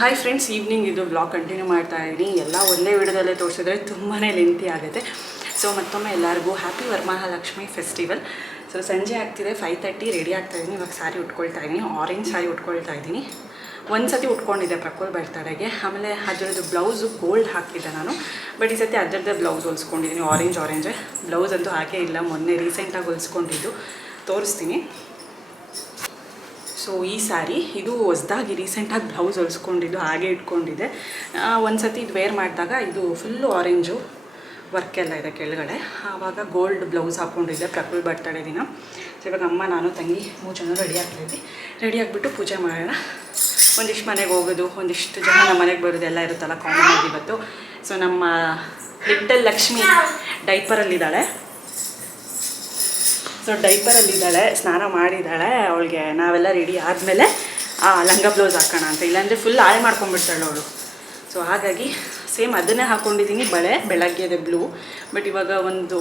Hi friends, evening ಇದು blog continue ಮಾಡ್ತಾ ಇದ್ದೀನಿ. ಎಲ್ಲ ಒಂದೇ ವಿಡಿಯೋದಲ್ಲೇ ತೋರಿಸಿದ್ರೆ ತುಂಬಾ ಲೆಂತಿ ಆಗುತ್ತೆ. ಸೊ ಮತ್ತೊಮ್ಮೆ ಎಲ್ಲರಿಗೂ ಹ್ಯಾಪಿ ವರಮಹಾಲಕ್ಷ್ಮಿ ಫೆಸ್ಟಿವಲ್. ಸೊ ಸಂಜೆ ಆಗ್ತಿದೆ, 5:30 ರೆಡಿ ಆಗ್ತಾಯಿದ್ದೀನಿ. ಇವಾಗ ಸ್ಯಾರಿ ಉಟ್ಕೊಳ್ತಾ ಇದ್ದೀನಿ, ಆರೆಂಜ್ ಸ್ಯಾರಿ ಉಟ್ಕೊಳ್ತಾ ಇದ್ದೀನಿ. ಒಂದು ಸತಿ ಉಟ್ಕೊಂಡಿದ್ದೆ ಪ್ರಕುಲ್ ಬರ್ತಡೆಗೆ, ಆಮೇಲೆ ಅದರದ್ದು ಬ್ಲೌಸು ಗೋಲ್ಡ್ ಹಾಕಿದ್ದೆ ನಾನು. ಬಟ್ ಈ ಸತಿ ಅದರದ್ದೇ ಬ್ಲೌಸ್ ಹೊಲಿಸ್ಕೊಂಡಿದ್ದೀನಿ, ಆರೆಂಜೇ. ಬ್ಲೌಸ್ ಅಂತೂ ಹಾಕೇ ಇಲ್ಲ, ಮೊನ್ನೆ ರೀಸೆಂಟಾಗಿ ಹೊಲಿಸ್ಕೊಂಡಿದ್ದು, ತೋರಿಸ್ತೀನಿ. ಸೊ ಈ ಸ್ಯಾರಿ ಇದು ಹೊಸ್ದಾಗಿ ರೀಸೆಂಟಾಗಿ ಬ್ಲೌಸ್ ಹೊಲಿಸ್ಕೊಂಡಿದ್ದು, ಹಾಗೆ ಇಟ್ಕೊಂಡಿದ್ದೆ. ಒಂದು ಸತಿ ಇದು ವೇರ್ ಮಾಡಿದಾಗ ಇದು ಫುಲ್ಲು ಆರೆಂಜು ವರ್ಕೆಲ್ಲ ಇದೆ ಕೆಳಗಡೆ. ಆವಾಗ ಗೋಲ್ಡ್ ಬ್ಲೌಸ್ ಹಾಕ್ಕೊಂಡಿದ್ದೆ ಪ್ರಕುಲ್ ಬರ್ತಡೇ ದಿನ. ಸೊ ಇವಾಗ ಅಮ್ಮ, ನಾನು, ತಂಗಿ 3 ಜನ ರೆಡಿ ಆಗಿಬಿಟ್ಟು ಪೂಜೆ ಮಾಡೋಣ. ಒಂದಿಷ್ಟು ಮನೆಗೆ ಹೋಗೋದು, ಒಂದಿಷ್ಟು ಜನ ನಮ್ಮ ಮನೆಗೆ ಬರೋದು ಎಲ್ಲ ಇರುತ್ತಲ್ಲ, ಕಾಮನ್ ಆಗಿ ಇವತ್ತು. ಸೊ ನಮ್ಮ ಲಿಟಲ್ ಲಕ್ಷ್ಮಿ ಡೈಪರಲ್ಲಿದ್ದಾಳೆ. ಸೊ ಡೈಪರಲ್ಲಿದ್ದಾಳೆ, ಸ್ನಾನ ಮಾಡಿದ್ದಾಳೆ. ಅವಳಿಗೆ ನಾವೆಲ್ಲ ರೆಡಿ ಆದಮೇಲೆ ಲಂಗ ಬ್ಲೌಸ್ ಹಾಕೋಣ ಅಂತ, ಇಲ್ಲಾಂದರೆ ಫುಲ್ ಹಾಳೆ ಮಾಡ್ಕೊಂಡ್ಬಿಡ್ತಾಳೆ ಅವಳು. ಸೊ ಹಾಗಾಗಿ ಸೇಮ್ ಅದನ್ನೇ ಹಾಕ್ಕೊಂಡಿದ್ದೀನಿ. ಬೆಳಗ್ಗೆದೆ ಬ್ಲೂ, ಬಟ್ ಇವಾಗ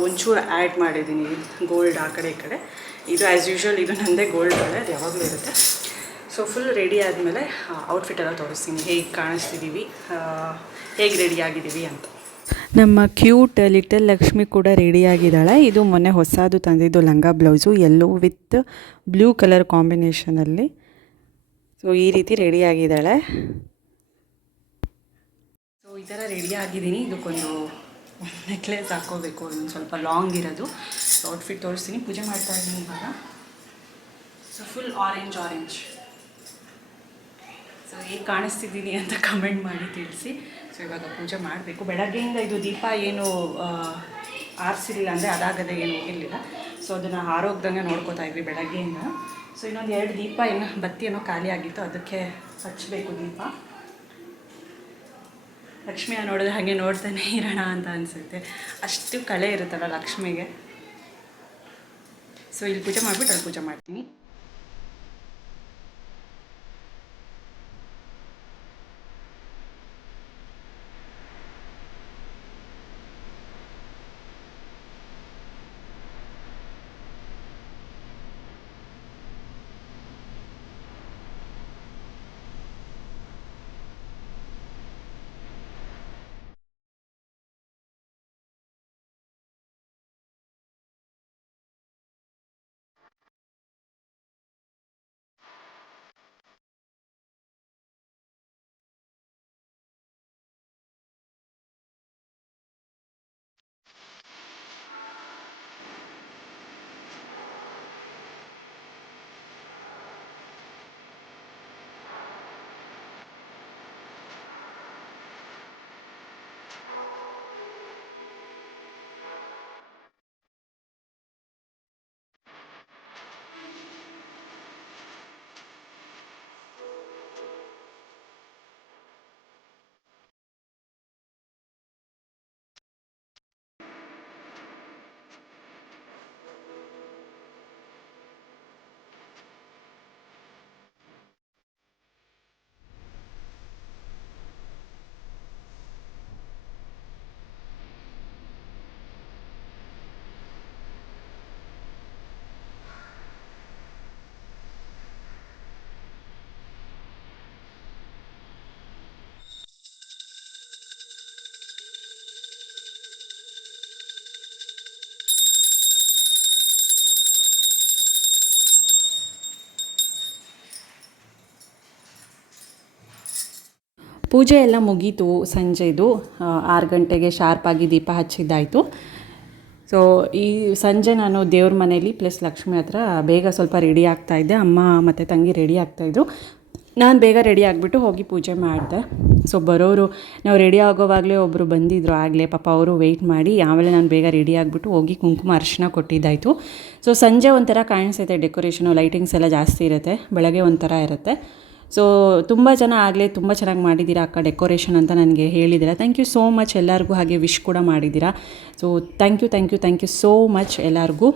ಒಂಚೂರು ಆ್ಯಡ್ ಮಾಡಿದ್ದೀನಿ ಗೋಲ್ಡ್ ಆ ಕಡೆ ಈ ಕಡೆ. ಇದು ಆ್ಯಸ್ ಯೂಶ್ವಲ್ ಇದು ನನ್ನದೇ ಗೋಲ್ಡ್ ಬಳೆ, ಅದು ಯಾವಾಗಲೂ ಇರುತ್ತೆ. ಸೊ ಫುಲ್ ರೆಡಿ ಆದಮೇಲೆ ಔಟ್ಫಿಟ್ ಎಲ್ಲ ತೋರಿಸ್ತೀನಿ, ಹೇಗೆ ಕಾಣಿಸ್ತಿದ್ದೀವಿ, ಹೇಗೆ ರೆಡಿ ಆಗಿದ್ದೀವಿ ಅಂತ. ನಮ್ಮ ಕ್ಯೂಟ್ ಲಿಟಲ್ ಲಕ್ಷ್ಮಿ ಕೂಡ ರೆಡಿಯಾಗಿದ್ದಾಳೆ. ಇದು ಮೊನ್ನೆ ಹೊಸದು ತಂದಿದ್ದು ಲಂಗ blouse, yellow with blue colour ಕಾಂಬಿನೇಷನಲ್ಲಿ. ಸೊ ಈ ರೀತಿ ರೆಡಿಯಾಗಿದ್ದಾಳೆ. ಸೊ ಈ ಥರ ರೆಡಿ ಆಗಿದ್ದೀನಿ. ಇದಕ್ಕೊಂದು ನೆಕ್ಲೆಸ್ ಹಾಕ್ಕೋಬೇಕು, ಒಂದು ಸ್ವಲ್ಪ ಲಾಂಗ್ ಇರೋದು. ಸೊ ಔಟ್ಫಿಟ್ ತೋರಿಸ್ತೀನಿ. ಪೂಜೆ ಮಾಡ್ತಾ ಇದ್ದೀನಿ ಇವಾಗ. So full orange. ಸೊ ಹೇಗೆ ಕಾಣಿಸ್ತಿದ್ದೀನಿ ಅಂತ ಕಮೆಂಟ್ ಮಾಡಿ ತಿಳಿಸಿ. ಸೊ ಇವಾಗ ಪೂಜೆ ಮಾಡಬೇಕು. ಬೆಳಗ್ಗೆಯಿಂದ ಇದು ದೀಪ ಏನು ಆರಿಸಿರಲಿಲ್ಲ, ಅಂದರೆ ಅದಾಗದೆ ಏನು ಹೋಗಿರಲಿಲ್ಲ. ಸೊ ಅದನ್ನು ಆರೋಗ್ಯದಂಗೆ ನೋಡ್ಕೋತಾ ಇದ್ವಿ ಬೆಳಗ್ಗೆಯಿಂದ. ಸೊ ಇನ್ನೊಂದು 2 ದೀಪ ಬತ್ತಿ ಏನೋ ಖಾಲಿ ಆಗಿತ್ತು, ಅದಕ್ಕೆ ಹಚ್ಚಬೇಕು ದೀಪ. ಲಕ್ಷ್ಮಿಯ ನೋಡಿದ್ರೆ ಹಾಗೆ ನೋಡ್ತಾನೆ ಇರೋಣ ಅಂತ ಅನಿಸುತ್ತೆ, ಅಷ್ಟು ಕಳೆ ಇರುತ್ತಲ್ಲ ಲಕ್ಷ್ಮಿಗೆ. ಸೊ ಇಲ್ಲಿ ಪೂಜೆ ಮಾಡಿಬಿಟ್ಟು ಅಲ್ಲಿ ಪೂಜೆ ಮಾಡ್ತೀನಿ. ಪೂಜೆ ಎಲ್ಲ ಮುಗೀತು. ಸಂಜೆದು 6 ಗಂಟೆಗೆ ಶಾರ್ಪಾಗಿ ದೀಪ ಹಚ್ಚಿದ್ದಾಯಿತು. ಸೊ ಈ ಸಂಜೆ ನಾನು ದೇವ್ರ ಮನೇಲಿ ಪ್ಲಸ್ ಲಕ್ಷ್ಮಿ ಹತ್ರ ಬೇಗ ಸ್ವಲ್ಪ ರೆಡಿ ಆಗ್ತಾಯಿದ್ದೆ. ಅಮ್ಮ ಮತ್ತು ತಂಗಿ ರೆಡಿ ಆಗ್ತಾಯಿದ್ರು. ನಾನು ಬೇಗ ರೆಡಿ ಆಗಿಬಿಟ್ಟು ಹೋಗಿ ಪೂಜೆ ಮಾಡಿದೆ. ಸೊ ಬರೋರು, ನಾವು ರೆಡಿ ಆಗೋವಾಗಲೇ ಒಬ್ಬರು ಬಂದಿದ್ದರು ಆಗಲೇ, ಪಾಪ ಅವರು ವೆಯ್ಟ್ ಮಾಡಿ, ಆಮೇಲೆ ನಾನು ಬೇಗ ರೆಡಿ ಆಗಿಬಿಟ್ಟು ಹೋಗಿ ಕುಂಕುಮ ಅರಿಶಿನ ಕೊಟ್ಟಿದ್ದಾಯಿತು. ಸೊ ಸಂಜೆ ಒಂಥರ ಕಾಣಿಸುತ್ತೆ, ಡೆಕೋರೇಷನು ಲೈಟಿಂಗ್ಸ್ ಎಲ್ಲ ಜಾಸ್ತಿ ಇರುತ್ತೆ, ಬೆಳಗ್ಗೆ ಒಂಥರ ಇರುತ್ತೆ. ಸೊ ತುಂಬ ಜನ ಆಗಲೇ ತುಂಬ ಚೆನ್ನಾಗಿ ಮಾಡಿದ್ದೀರಾ ಅಕ್ಕ ಡೆಕೋರೇಷನ್ ಅಂತ ನನಗೆ ಹೇಳಿದ್ದೀರಾ. Thank you so much. ಎಲ್ಲರಿಗೂ ಹಾಗೆ ವಿಶ್ ಕೂಡ ಮಾಡಿದ್ದೀರಾ. So thank you so much ಎಲ್ಲರಿಗೂ.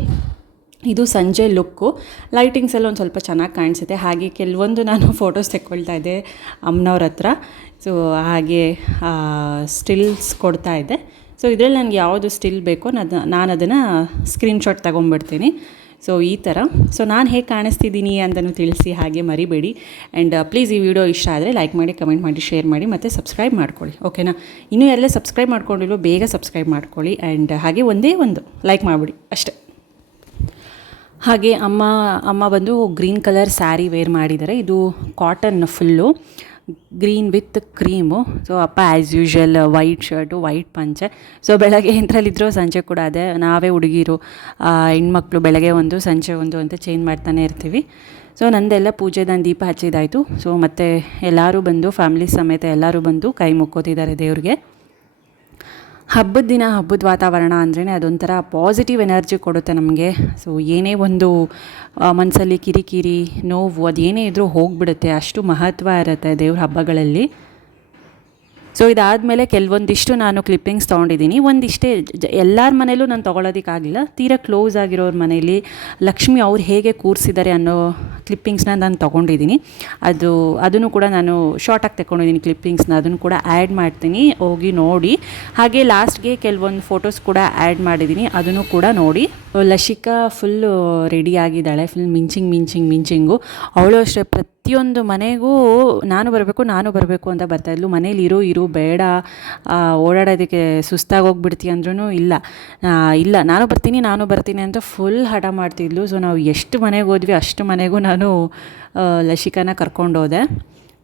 ಇದು ಸಂಜೆ ಲುಕ್ಕು. ಲೈಟಿಂಗ್ಸ್ ಎಲ್ಲ ಒಂದು ಸ್ವಲ್ಪ ಚೆನ್ನಾಗಿ ಕಾಣಿಸುತ್ತೆ. ಹಾಗೆ ಕೆಲವೊಂದು ನಾನು ಫೋಟೋಸ್ ತೆಕ್ಕೊಳ್ತಾ ಇದ್ದೆ ಅಮ್ಮನವ್ರ ಹತ್ರ. ಸೊ ಹಾಗೆ ಸ್ಟಿಲ್ಸ್ ಕೊಡ್ತಾ ಇದ್ದೆ. ಸೊ ಇದರಲ್ಲಿ ನನಗೆ ಯಾವುದು ಸ್ಟಿಲ್ ಬೇಕೋ ನಾನು ಅದನ್ನು ಸ್ಕ್ರೀನ್ಶಾಟ್ ತೊಗೊಂಬಿಡ್ತೀನಿ. ಸೊ ಈ ಥರ. ಸೊ ನಾನು ಹೇಗೆ ಕಾಣಿಸ್ತಿದ್ದೀನಿ ಅಂತಲೂ ತಿಳಿಸಿ ಹಾಗೆ ಮರಿಬೇಡಿ. ಆ್ಯಂಡ್ ಪ್ಲೀಸ್ ಈ ವಿಡಿಯೋ ಇಷ್ಟ ಆದರೆ ಲೈಕ್ ಮಾಡಿ, ಕಮೆಂಟ್ ಮಾಡಿ, ಶೇರ್ ಮಾಡಿ ಮತ್ತು ಸಬ್ಸ್ಕ್ರೈಬ್ ಮಾಡ್ಕೊಳ್ಳಿ. ಓಕೆನಾ? ಇನ್ನೂ ಎಲ್ಲ ಸಬ್ಸ್ಕ್ರೈಬ್ ಮಾಡ್ಕೊಂಡಿರೋ ಬೇಗ ಸಬ್ಸ್ಕ್ರೈಬ್ ಮಾಡ್ಕೊಳ್ಳಿ. ಆ್ಯಂಡ್ ಹಾಗೆ ಒಂದೇ ಒಂದು ಲೈಕ್ ಮಾಡಿಬಿಡಿ ಅಷ್ಟೇ. ಹಾಗೆ ಅಮ್ಮ ಬಂದು ಗ್ರೀನ್ ಕಲರ್ ಸ್ಯಾರಿ ವೇರ್ ಮಾಡಿದ್ದಾರೆ. ಇದು cotton full green with cream. So ಅಪ್ಪ as usual white shirt, white ಪಂಚೆ. ಸೊ ಬೆಳಗ್ಗೆ ಎಂಥರಲ್ಲಿದ್ದರೂ ಸಂಜೆ ಕೂಡ ಅದೇ, ನಾವೇ ಹುಡುಗಿರು ಹೆಣ್ಮಕ್ಳು ಬೆಳಗ್ಗೆ ಒಂದು ಸಂಜೆ ಒಂದು ಅಂತ ಚೇಂಜ್ ಮಾಡ್ತಾನೆ ಇರ್ತೀವಿ. ಸೊ ನಂದೆಲ್ಲ ಪೂಜೆ, ನಾನು ದೀಪ ಹಚ್ಚಿದ್ದಾಯಿತು. ಸೊ ಮತ್ತು ಎಲ್ಲರೂ ಬಂದು ಫ್ಯಾಮಿಲಿ ಸಮೇತ ಎಲ್ಲರೂ ಬಂದು ಕೈ ಮುಕ್ಕೋತಿದ್ದಾರೆ ದೇವ್ರಿಗೆ. ಹಬ್ಬದ ದಿನ, ಹಬ್ಬದ ವಾತಾವರಣ ಅಂದ್ರೇ ಅದೊಂಥರ ಪಾಸಿಟಿವ್ ಎನರ್ಜಿ ಕೊಡುತ್ತೆ ನಮಗೆ. ಸೊ ಏನೇ ಒಂದು ಮನಸ್ಸಲ್ಲಿ ಕಿರಿಕಿರಿ, ನೋವು ಅದೇನೇ ಇದ್ದರೂ ಹೋಗಿಬಿಡುತ್ತೆ. ಅಷ್ಟು ಮಹತ್ವ ಇರುತ್ತೆ ದೇವ್ರ ಹಬ್ಬಗಳಲ್ಲಿ. ಸೊ ಇದಾದಮೇಲೆ ಕೆಲವೊಂದಿಷ್ಟು ನಾನು ಕ್ಲಿಪ್ಪಿಂಗ್ಸ್ ತೊಗೊಂಡಿದ್ದೀನಿ. ಒಂದಿಷ್ಟೇ ಎಲ್ಲರ ಮನೇಲೂ ನಾನು ತೊಗೊಳೋದಕ್ಕಾಗಲಿಲ್ಲ. ತೀರಾ ಕ್ಲೋಸ್ ಆಗಿರೋರ ಮನೇಲಿ ಲಕ್ಷ್ಮಿ ಅವ್ರು ಹೇಗೆ ಕೂರಿಸಿದ್ದಾರೆ ಅನ್ನೋ ಕ್ಲಿಪ್ಪಿಂಗ್ಸ್ನ ನಾನು ತೊಗೊಂಡಿದ್ದೀನಿ. ಅದನ್ನು ಕೂಡ ನಾನು ಶಾರ್ಟಾಗಿ ತೆಕ್ಕೊಂಡಿದ್ದೀನಿ ಕ್ಲಿಪ್ಪಿಂಗ್ಸ್ನ. ಅದನ್ನು ಕೂಡ ಆ್ಯಡ್ ಮಾಡ್ತೀನಿ, ಹೋಗಿ ನೋಡಿ. ಹಾಗೆ ಲಾಸ್ಟ್ಗೆ ಕೆಲವೊಂದು ಫೋಟೋಸ್ ಕೂಡ ಆ್ಯಡ್ ಮಾಡಿದ್ದೀನಿ, ಅದನ್ನು ಕೂಡ ನೋಡಿ. ಲಶಿಕಾ ಫುಲ್ಲು ರೆಡಿ ಆಗಿದ್ದಾಳೆ, ಫುಲ್ ಮಿಂಚಿಂಗು. ಅವಳು ಅಷ್ಟೇ ಪ್ರತಿಯೊಂದು ಮನೆಗೂ ನಾನು ಬರಬೇಕು ಅಂತ ಬರ್ತಾಯಿದ್ಲು. ಮನೇಲಿ ಇರು ಬೇಡ, ಓಡಾಡೋದಕ್ಕೆ ಸುಸ್ತಾಗಿ ಹೋಗ್ಬಿಡ್ತೀವಿ ಅಂದ್ರೂ ಇಲ್ಲ ನಾನು ಬರ್ತೀನಿ ಅಂತ ಫುಲ್ ಹಠ ಮಾಡ್ತಿದ್ಲು. ಸೊ ನಾವು ಎಷ್ಟು ಮನೆಗೆ ಹೋದ್ವಿ ಅಷ್ಟು ಮನೆಗೂ ನಾನು ಲಶಿಕಾನ ಕರ್ಕೊಂಡೋದೆ.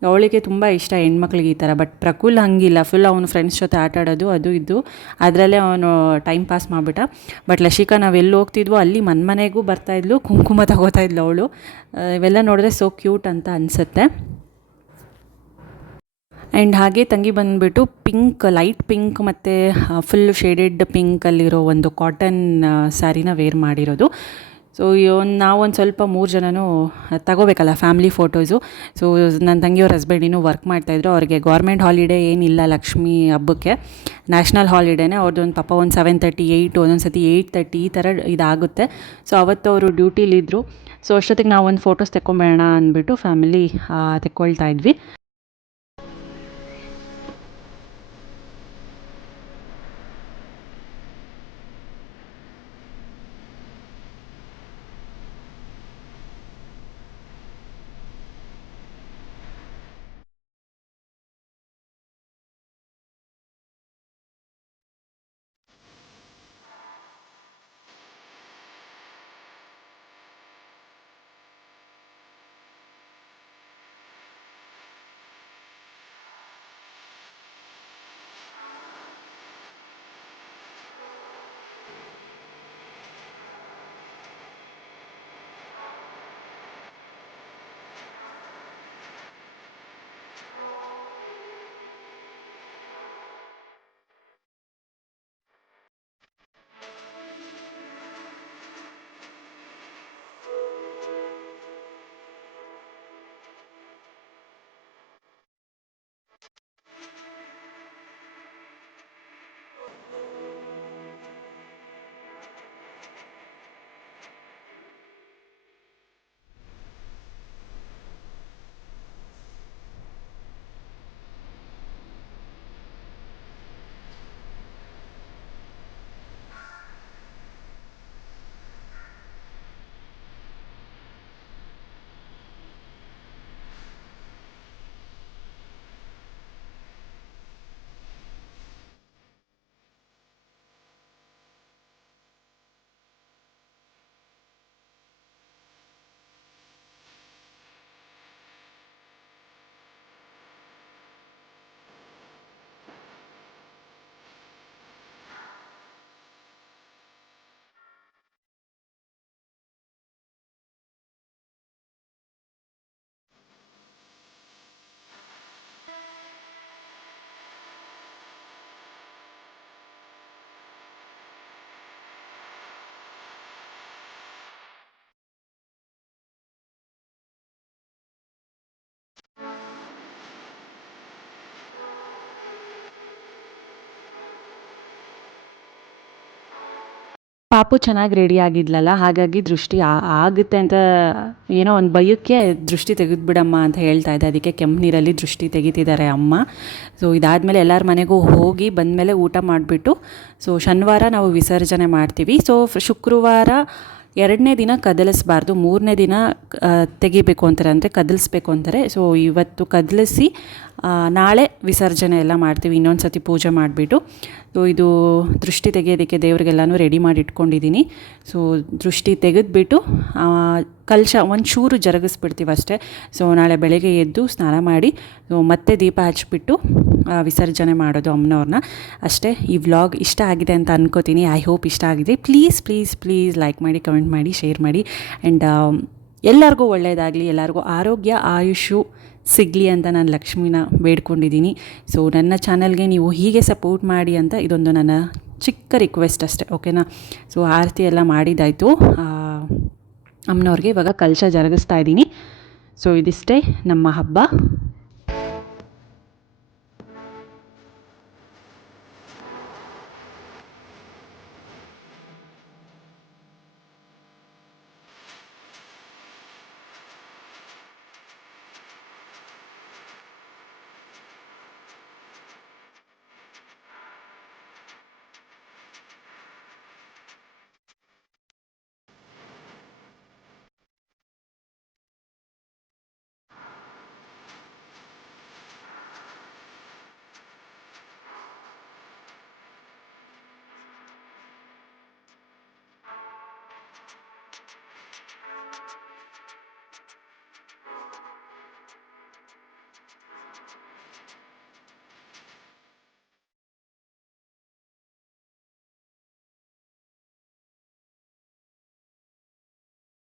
ಅವಳಿಗೆ ತುಂಬ ಇಷ್ಟ ಹೆಣ್ಮಕ್ಳಿಗೆ ಈ ಥರ. ಬಟ್ ಪ್ರಕುಲ್ ಹಂಗಿಲ್ಲ, ಫುಲ್ ಅವನು ಫ್ರೆಂಡ್ಸ್ ಜೊತೆ ಆಟ ಆಡೋದು ಅದು ಇದು ಅದರಲ್ಲೇ ಅವನು ಟೈಮ್ ಪಾಸ್ ಮಾಡಿಬಿಟ್ಟ. ಬಟ್ ಲಶಿಕಾ ನಾವೆಲ್ಲಿ ಹೋಗ್ತಿದ್ವೋ ಅಲ್ಲಿ ಮನೆಗೂ ಬರ್ತಾಯಿದ್ಲು, ಕುಂಕುಮ ತಗೋತಾಯಿದ್ಲು ಅವಳು. ಇವೆಲ್ಲ ನೋಡಿದ್ರೆ ಸೋ ಕ್ಯೂಟ್ ಅಂತ ಅನಿಸುತ್ತೆ. ಆ್ಯಂಡ್ ಹಾಗೆ ತಂಗಿ ಬಂದುಬಿಟ್ಟು ಪಿಂಕ್, ಲೈಟ್ ಪಿಂಕ್ ಮತ್ತು ಫುಲ್ ಶೇಡೆಡ್ ಪಿಂಕಲ್ಲಿರೋ ಒಂದು ಕಾಟನ್ ಸ್ಯಾರಿನ ವೇರ್ ಮಾಡಿರೋದು. ಸೊ ನಾವೊಂದು ಸ್ವಲ್ಪ 3 ಜನನೂ ತಗೋಬೇಕಲ್ಲ ಫ್ಯಾಮ್ಲಿ ಫೋಟೋಸು. ಸೊ ನನ್ನ ತಂಗಿಯವ್ರ ಹಸ್ಬೆಂಡ್ ಇನ್ನೂ ವರ್ಕ್ ಮಾಡ್ತಾಯಿದ್ರು. ಅವ್ರಿಗೆ ಗೌರ್ಮೆಂಟ್ ಹಾಲಿಡೇ ಏನಿಲ್ಲ ಲಕ್ಷ್ಮೀ ಹಬ್ಬಕ್ಕೆ, ನ್ಯಾಷನಲ್ ಹಾಲಿಡೇನೇ ಅವ್ರದ್ದೊಂದು. ಪಾಪ ಒಂದು 7:30, 8, ಒಂದೊಂದು ಸತಿ 8:30 ಈ ಥರ ಇದಾಗುತ್ತೆ. ಸೊ ಅವತ್ತು ಅವರು ಡ್ಯೂಟಿಲಿದ್ದರು. ಸೊ ಅಷ್ಟೊತ್ತಿಗೆ ನಾವೊಂದು ಫೋಟೋಸ್ ತೆಕ್ಕೊಂಬೇಡ ಅಂದ್ಬಿಟ್ಟು ಫ್ಯಾಮಿಲಿ ತೆಕ್ಕೊಳ್ತಾ ಇದ್ವಿ. ಪಾಪು ಚೆನ್ನಾಗಿ ರೆಡಿ ಆಗಿದ್ಲಲ್ಲ, ಹಾಗಾಗಿ ದೃಷ್ಟಿ ಆಗುತ್ತೆ ಅಂತ ಏನೋ ಒಂದು ಭಯಕ್ಕೆ ದೃಷ್ಟಿ ತೆಗೆದುಬಿಡಮ್ಮ ಅಂತ ಹೇಳ್ತಾ ಇದ್ದೆ. ಅದಕ್ಕೆ ಕೆಂಪು ನೀರಲ್ಲಿ ದೃಷ್ಟಿ ತೆಗಿತಿದ್ದಾರೆ ಅಮ್ಮ. ಸೊ ಇದಾದಮೇಲೆ ಎಲ್ಲರ ಮನೆಗೂ ಹೋಗಿ ಬಂದಮೇಲೆ ಊಟ ಮಾಡಿಬಿಟ್ಟು, ಸೊ ಶನಿವಾರ ನಾವು ವಿಸರ್ಜನೆ ಮಾಡ್ತೀವಿ. ಸೊ ಶುಕ್ರವಾರ ಎರಡನೇ ದಿನ ಕದಲಿಸ್ಬಾರ್ದು, ಮೂರನೇ ದಿನ ತೆಗಿಬೇಕು ಅಂತಾರೆ, ಅಂದರೆ ಕದಲಿಸ್ಬೇಕು ಅಂತಾರೆ. ಸೊ ಇವತ್ತು ಕದಲಿಸಿ ನಾಳೆ ವಿಸರ್ಜನೆ ಎಲ್ಲ ಮಾಡ್ತೀವಿ, ಇನ್ನೊಂದು ಸತಿ ಪೂಜೆ ಮಾಡಿಬಿಟ್ಟು. ಸೊ ಇದು ದೃಷ್ಟಿ ತೆಗೆಯೋದಕ್ಕೆ ದೇವ್ರಿಗೆಲ್ಲನೂ ರೆಡಿ ಮಾಡಿ ಇಟ್ಕೊಂಡಿದ್ದೀನಿ. ಸೊ ದೃಷ್ಟಿ ತೆಗೆದುಬಿಟ್ಟು ಕಲಶ ಒಂಚೂರು ಜರುಗಿಸ್ಬಿಡ್ತೀವಿ ಅಷ್ಟೇ. ಸೊ ನಾಳೆ ಬೆಳಗ್ಗೆ ಎದ್ದು ಸ್ನಾನ ಮಾಡಿ ಮತ್ತೆ ದೀಪ ಹಚ್ಬಿಟ್ಟು ವಿಸರ್ಜನೆ ಮಾಡೋದು ಅಮ್ಮನವ್ರನ್ನ ಅಷ್ಟೇ. ಈ ವ್ಲಾಗ್ ಇಷ್ಟ ಆಗಿದೆ ಅಂತ ಅನ್ಕೋತೀನಿ. ಐ ಹೋಪ್ ಇಷ್ಟ ಆಗಿದೆ. ಪ್ಲೀಸ್ ಪ್ಲೀಸ್ ಪ್ಲೀಸ್ ಲೈಕ್ ಮಾಡಿ, ಕಮೆಂಟ್ ಮಾಡಿ, ಶೇರ್ ಮಾಡಿ. ಆ್ಯಂಡ್ ಎಲ್ಲರಿಗೂ ಒಳ್ಳೆಯದಾಗಲಿ, ಎಲ್ಲರಿಗೂ ಆರೋಗ್ಯ ಆಯುಷು ಸಿಗಲಿ ಅಂತ ನಾನು ಲಕ್ಷ್ಮಿನ ಬೇಡ್ಕೊಂಡಿದ್ದೀನಿ. ಸೊ ನನ್ನ ಚಾನಲ್ಗೆ ನೀವು ಹೀಗೆ ಸಪೋರ್ಟ್ ಮಾಡಿ ಅಂತ ಇದೊಂದು ನನ್ನ ಚಿಕ್ಕ ರಿಕ್ವೆಸ್ಟ್ ಅಷ್ಟೇ, ಓಕೆನಾ. ಸೊ ಆರತಿ ಎಲ್ಲ ಮಾಡಿದ್ದಾಯಿತು. ಅಮ್ಮನವ್ರಿಗೆ ಇವಾಗ ಕಲಶ ಜರುಗಿಸ್ತಾ ಇದ್ದೀನಿ. ಸೊ ಇದಿಷ್ಟೇ ನಮ್ಮ ಹಬ್ಬ.